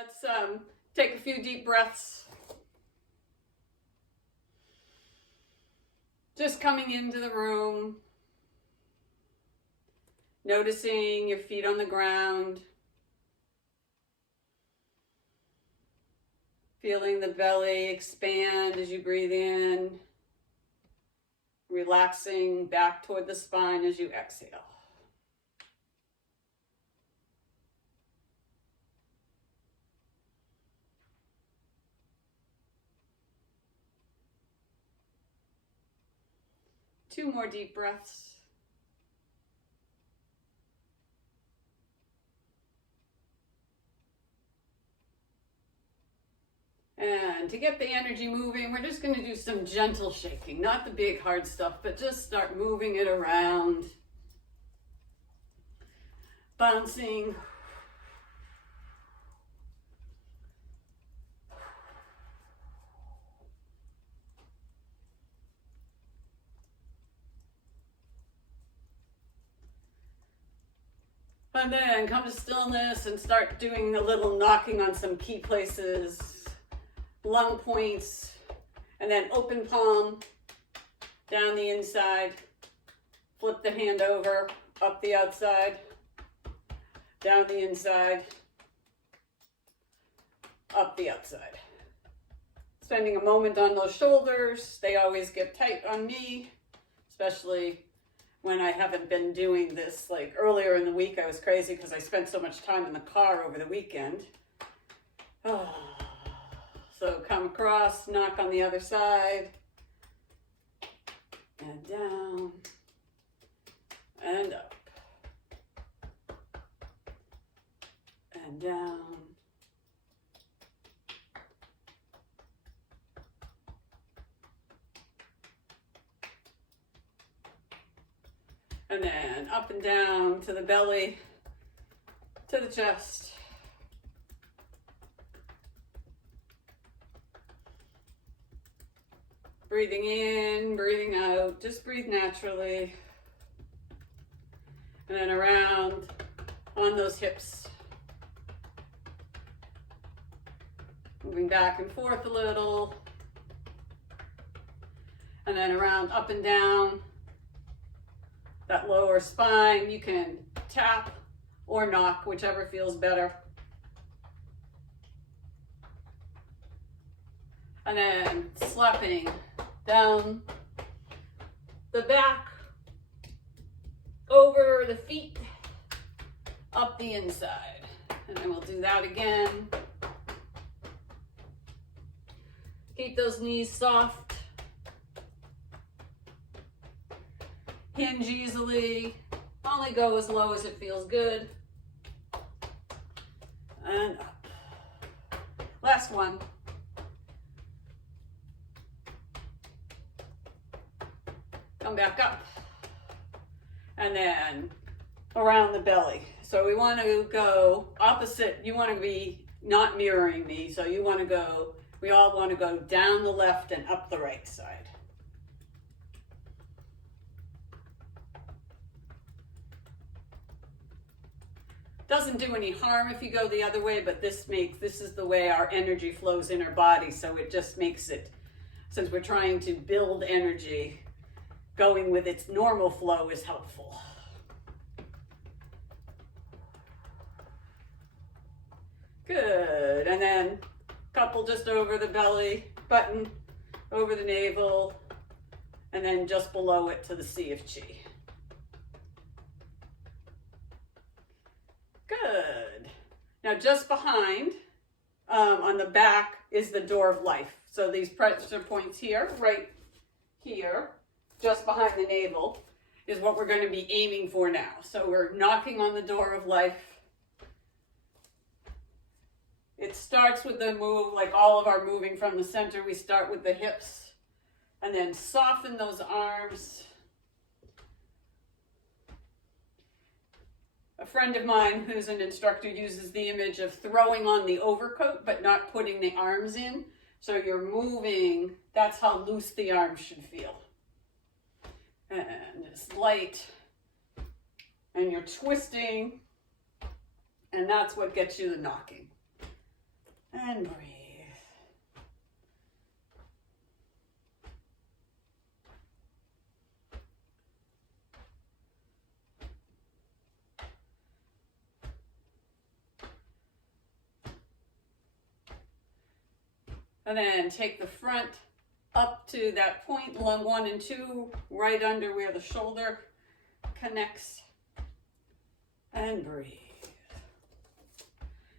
Let's take a few deep breaths. Just coming into the room, noticing your feet on the ground, feeling the belly expand as you breathe in, relaxing back toward the spine as you exhale. Two more deep breaths. And to get the energy moving, we're just going to do some gentle shaking, not the big hard stuff, but just start moving it around, bouncing. And then come to stillness and start doing a little knocking on some key places, lung points, and then open palm down the inside, flip the hand over, up the outside, down the inside, up the outside. Spending a moment on those shoulders. They always get tight on me, especially when I haven't been doing this. Like earlier in the week, I was crazy because I spent so much time in the car over the weekend. So come across, knock on the other side, and down, and up, and down, and then up and down to the belly, to the chest. Breathing in, breathing out, just breathe naturally. And then around on those hips. Moving back and forth a little. And then around up and down that lower spine. You can tap or knock, whichever feels better. And then slapping down the back, over the feet, up the inside. And then we'll do that again. Keep those knees soft. Hinge easily. Only go as low as it feels good. And up. Last one. Come back up, and then around the belly. So we want to go opposite. You want to be not mirroring me. So you want to go, we all want to go down the left and up the right side. Doesn't do any harm if you go the other way, but this is the way our energy flows in our body. So it just makes it, since we're trying to build energy, going with its normal flow is helpful. Good. And then couple just over the belly button, over the navel, and then just below it to the Sea of Chi. Good. Now just behind, on the back, is the door of life. So these pressure points here, right here, just behind the navel, is what we're going to be aiming for now. So we're knocking on the door of life. It starts with the move, like all of our moving from the center, we start with the hips and then soften those arms. A friend of mine who's an instructor uses the image of throwing on the overcoat but not putting the arms in. So you're moving, that's how loose the arms should feel. And it's light, and you're twisting, and that's what gets you the knocking. And breathe. And then take the front up to that point, lung 1 and 2, right under where the shoulder connects. And breathe.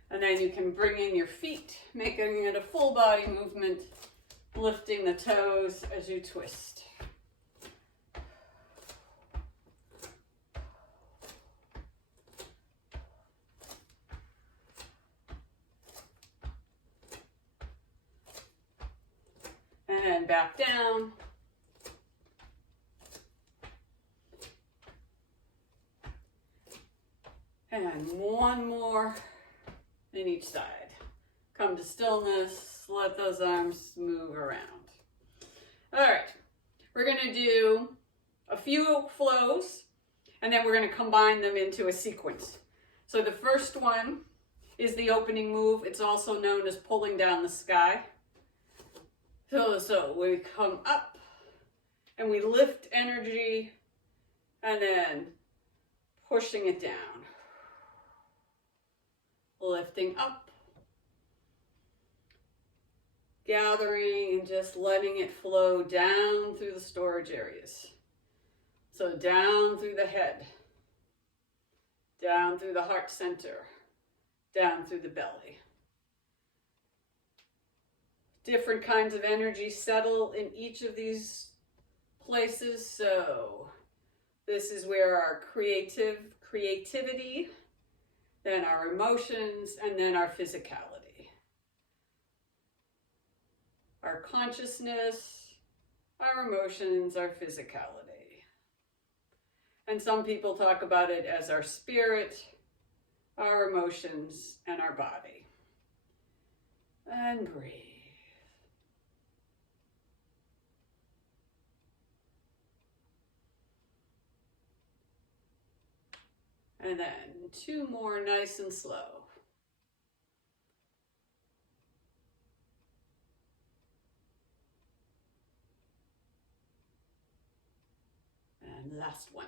And then you can bring in your feet, making it a full body movement, lifting the toes as you twist. And then back down. And one more in each side. Come to stillness, let those arms move around. All right, we're gonna do a few flows and then we're gonna combine them into a sequence. So the first one is the opening move. It's also known as pulling down the sky. So we come up and we lift energy and then pushing it down. Lifting up, gathering and just letting it flow down through the storage areas. So down through the head, down through the heart center, down through the belly. Different kinds of energy settle in each of these places. So this is where our creativity, then our emotions, and then our physicality. Our consciousness, our emotions, our physicality. And some people talk about it as our spirit, our emotions, and our body. And breathe. And then 2 more nice and slow. And last one.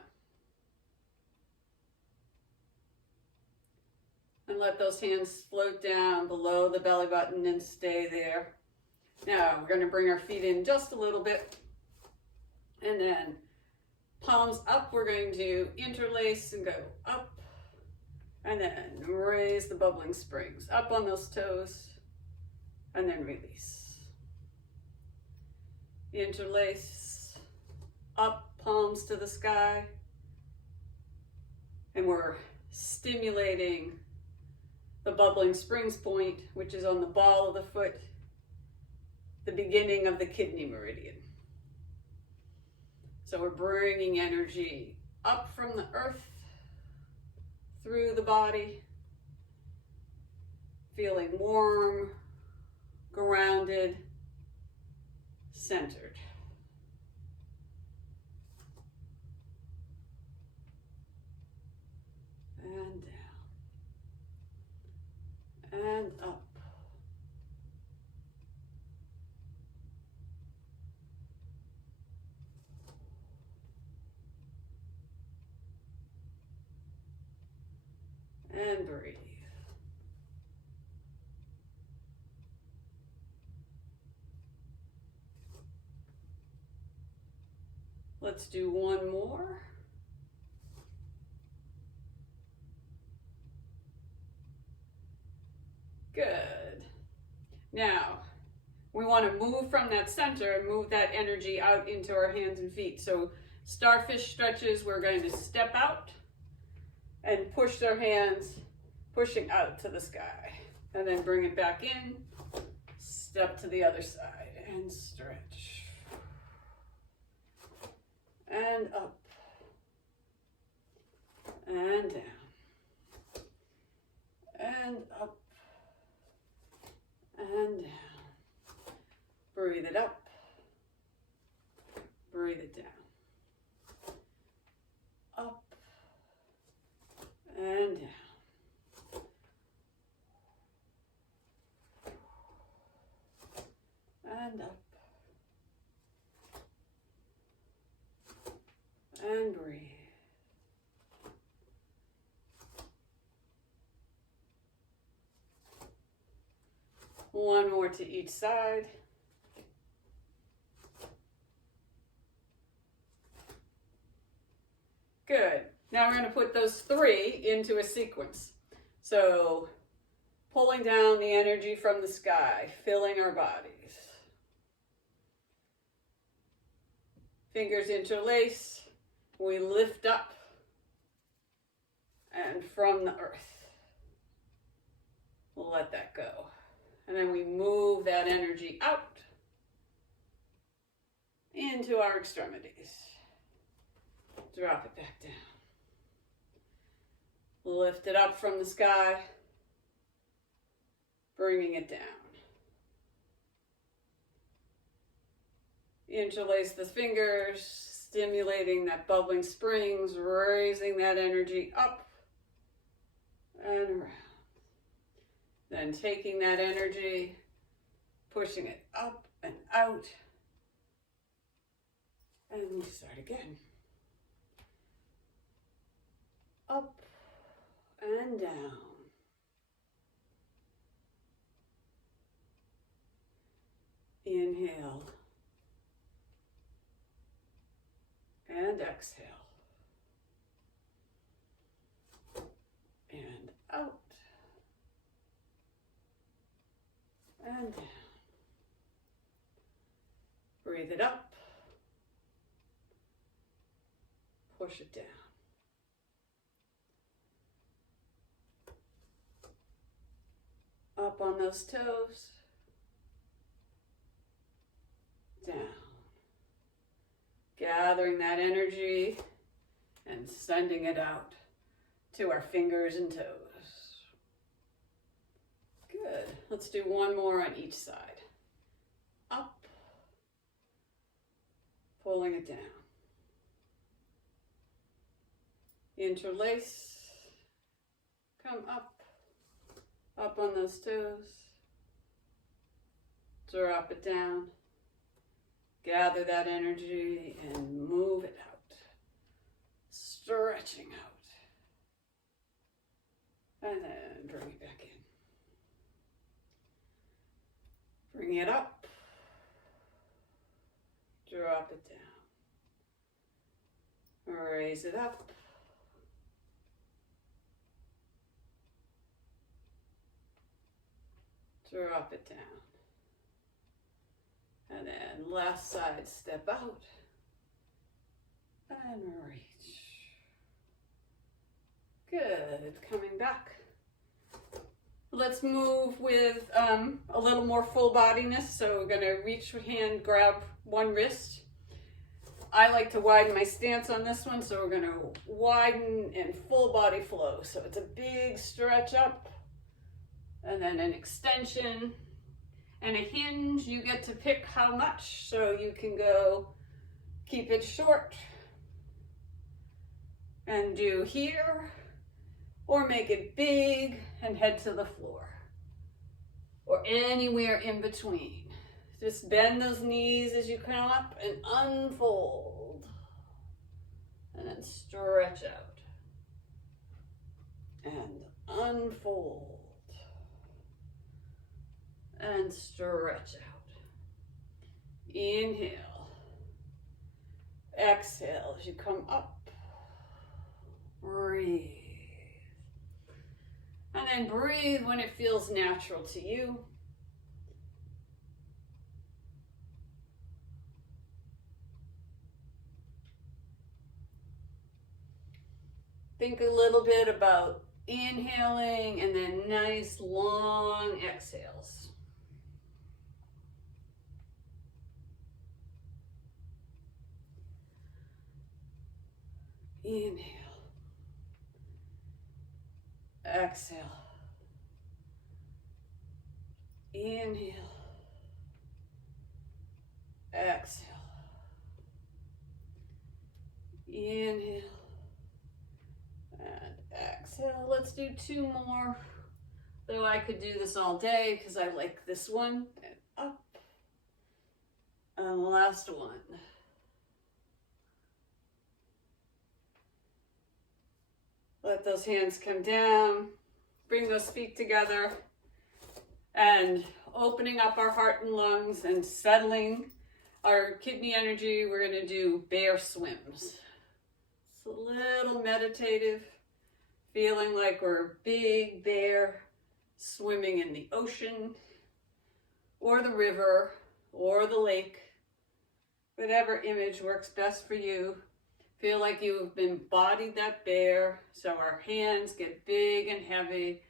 And let those hands float down below the belly button and stay there. Now we're going to bring our feet in just a little bit. And then palms up, we're going to interlace and go up. And then raise the bubbling springs up on those toes. And then release. Interlace, up, palms to the sky. And we're stimulating the bubbling springs point, which is on the ball of the foot, the beginning of the kidney meridian. So we're bringing energy up from the earth, through the body, feeling warm, grounded, centered. And down. And up. And breathe. Let's do one more. Good. Now, we want to move from that center and move that energy out into our hands and feet. So starfish stretches, we're going to step out and push our hands, pushing out to the sky. And then bring it back in, step to the other side and stretch. And up. And down. And up. And down. Breathe it up. Breathe it down. Up. And down. One more to each side. Good. Now we're going to put those 3 into a sequence. So pulling down the energy from the sky, filling our bodies. Fingers interlace. We lift up and from the earth. We'll let that go. And then we move that energy out into our extremities. Drop it back down. Lift it up from the sky, bringing it down. Interlace the fingers, stimulating that bubbling springs, raising that energy up and around. Then taking that energy, pushing it up and out, and we start again. Up and down. Inhale and exhale. And out and down. Breathe it up. Push it down. Up on those toes. Down. Gathering that energy and sending it out to our fingers and toes. Good. Let's do one more on each side. Up. Pulling it down. Interlace. Come up. Up on those toes. Drop it down. Gather that energy and move it out. Stretching out. And then bring it back in. Bring it up. Drop it down. Raise it up. Drop it down. And then last side, step out and reach. Good, coming back. Let's move with a little more full bodiness. So we're gonna reach hand, grab one wrist. I like to widen my stance on this one, so we're gonna widen and full body flow. So it's a big stretch up and then an extension. And a hinge, you get to pick how much, so you can go keep it short and do here, or make it big and head to the floor, or anywhere in between. Just bend those knees as you come up and unfold, and then stretch out and unfold. And stretch out. Inhale. Exhale as you come up. Breathe. And then breathe when it feels natural to you. Think a little bit about inhaling and then nice long exhales. Inhale. Exhale. Inhale. Exhale. Inhale. And exhale. Let's do 2 more. Though I could do this all day because I like this one. And up. And last one. Let those hands come down, bring those feet together, and opening up our heart and lungs and settling our kidney energy, we're going to do bear swims. It's a little meditative, feeling like we're a big bear swimming in the ocean or the river or the lake. Whatever image works best for you. Feel like you've embodied that bear, so our hands get big and heavy,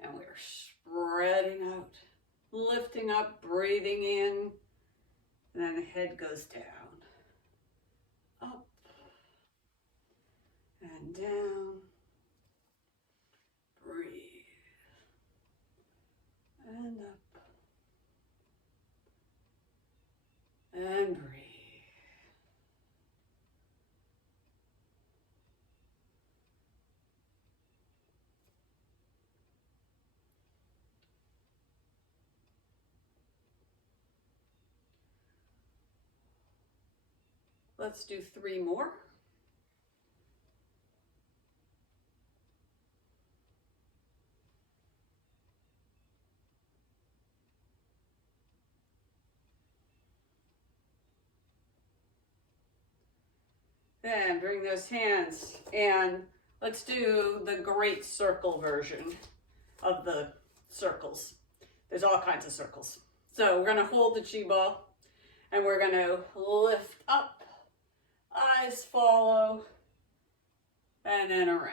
and we're spreading out, lifting up, breathing in, and then the head goes down, up, and down, breathe, and up, and breathe. Let's do 3 more. Then bring those hands and let's do the great circle version of the circles. There's all kinds of circles. So we're going to hold the chi ball and we're going to lift up, eyes follow, and then around.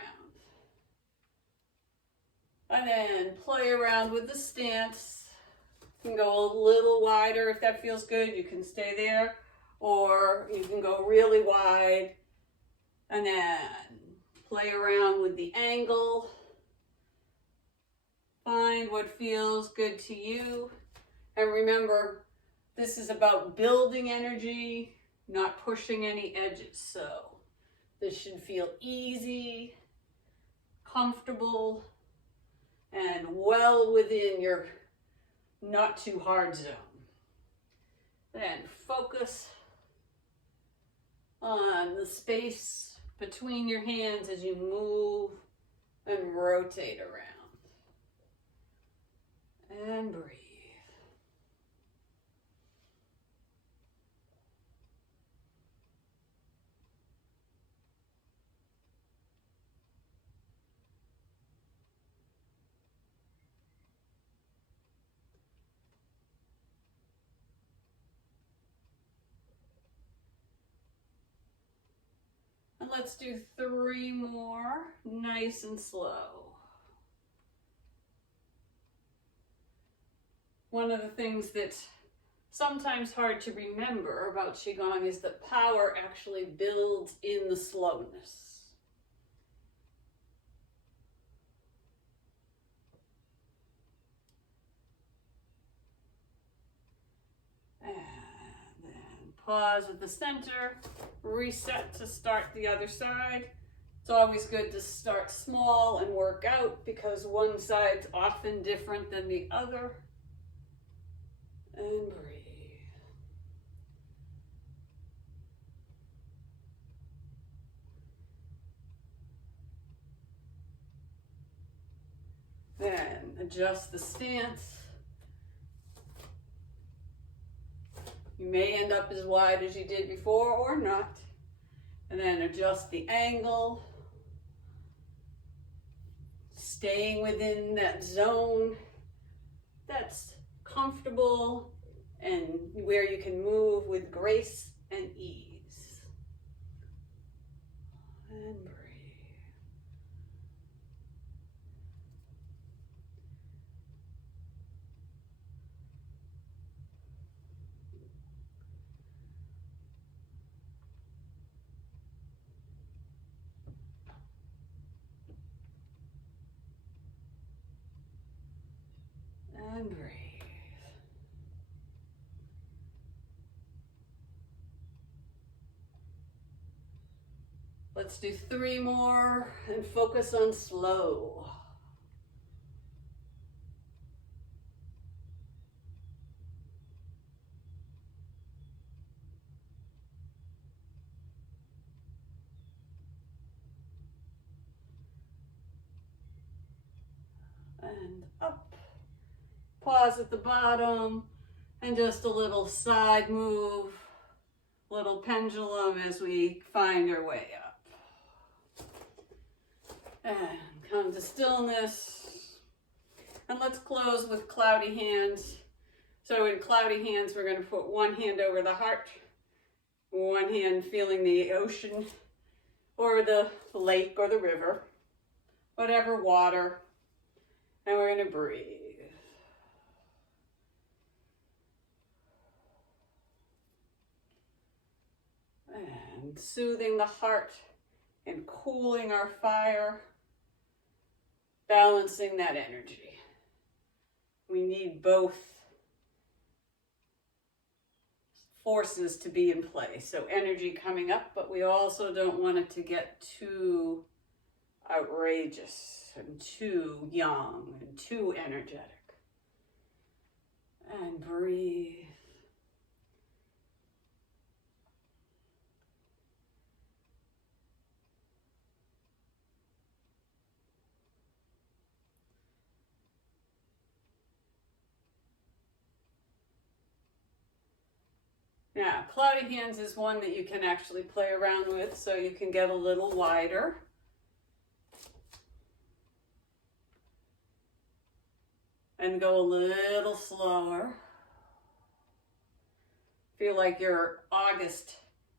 And then play around with the stance. You can go a little wider if that feels good. You can stay there, or you can go really wide. And then play around with the angle. Find what feels good to you. And remember, this is about building energy, not pushing any edges. So this should feel easy, comfortable, and well within your not too hard zone. Then focus on the space between your hands as you move and rotate around. And breathe. And let's do 3 more, nice and slow. One of the things that's sometimes hard to remember about Qigong is that power actually builds in the slowness. And then pause at the center, reset to start the other side. It's always good to start small and work out because one side's often different than the other. And breathe. Then adjust the stance. You may end up as wide as you did before or not. And then adjust the angle. Staying within that zone that's comfortable and where you can move with grace and ease. And breathe. And breathe. Let's do 3 more and focus on slow. And up Pause at the bottom, and just a little side move, little pendulum as we find our way up. And come to stillness. And let's close with cloudy hands. So in cloudy hands, we're going to put one hand over the heart, one hand feeling the ocean or the lake or the river, whatever water, and we're going to breathe. And soothing the heart and cooling our fire, balancing that energy. We need both forces to be in play. So energy coming up, but we also don't want it to get too outrageous and too young and too energetic. And breathe. Now, cloudy hands is one that you can actually play around with, so you can get a little wider. And go a little slower. Feel like you're August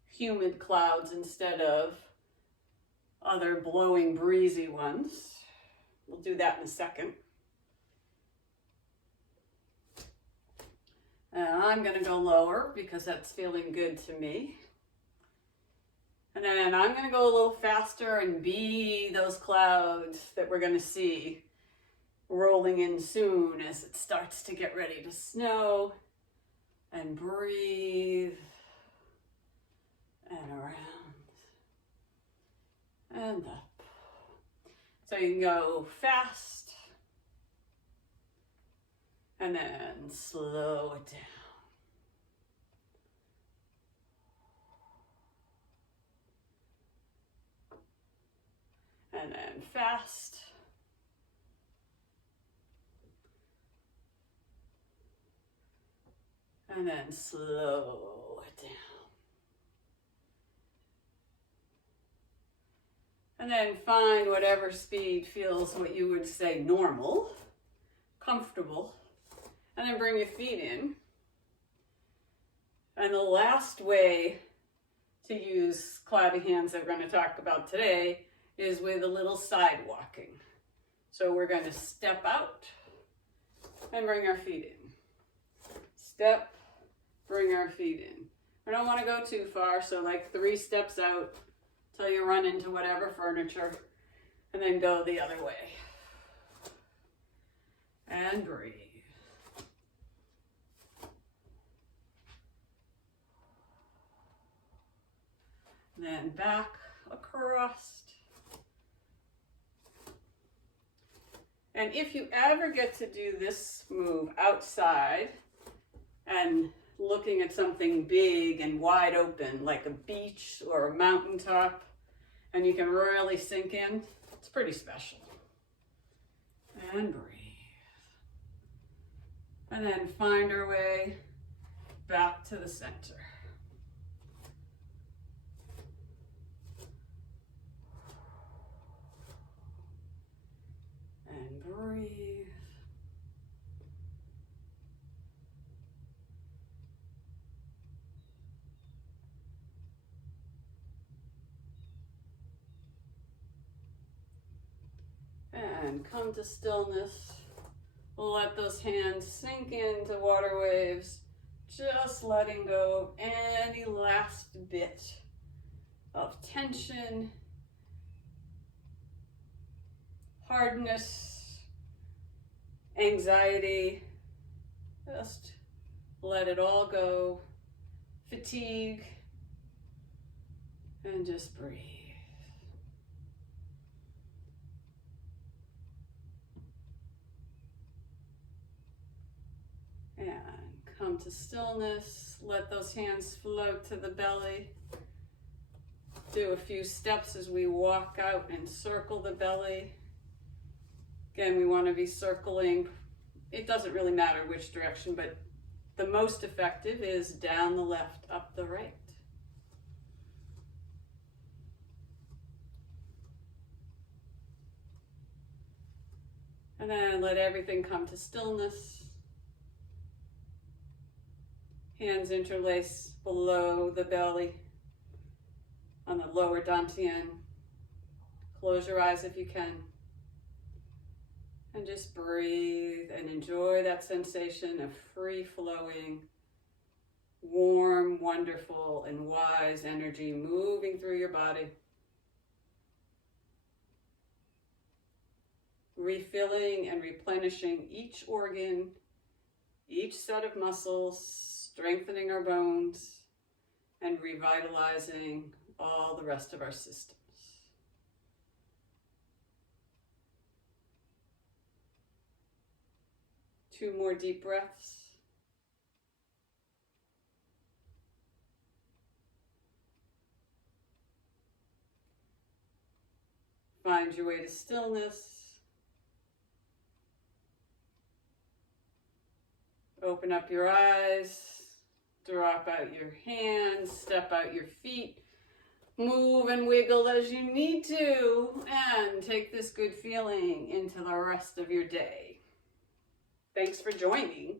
humid clouds instead of other blowing breezy ones. We'll do that in a second. And I'm going to go lower because that's feeling good to me. And then I'm going to go a little faster and be those clouds that we're going to see rolling in soon as it starts to get ready to snow. And breathe. And around. And up. So you can go fast. And then slow it down. And then fast. And then slow it down. And then find whatever speed feels what you would say normal, comfortable. And then bring your feet in. And the last way to use cloudy hands that we're going to talk about today is with a little side walking. So we're going to step out and bring our feet in. Step, bring our feet in. We don't want to go too far, so like 3 steps out till you run into whatever furniture, and then go the other way. And breathe. Then back across. And if you ever get to do this move outside and looking at something big and wide open, like a beach or a mountaintop, and you can really sink in, it's pretty special. And breathe. And then find our way back to the center. And breathe. And come to stillness. Let those hands sink into water waves, just letting go of any last bit of tension, hardness, anxiety. Just let it all go. Fatigue, and just breathe. And come to stillness. Let those hands float to the belly. Do a few steps as we walk out and circle the belly. Again, we want to be circling it doesn't really matter which direction, but the most effective is down the left, up the right. And then let everything come to stillness. Hands interlace below the belly on the lower dantian. Close your eyes if you can. And just breathe and enjoy that sensation of free-flowing, warm, wonderful, and wise energy moving through your body. Refilling and replenishing each organ, each set of muscles, strengthening our bones, and revitalizing all the rest of our systems. Two more deep breaths. Find your way to stillness. Open up your eyes, drop out your hands, step out your feet, move and wiggle as you need to, and take this good feeling into the rest of your day. Thanks for joining.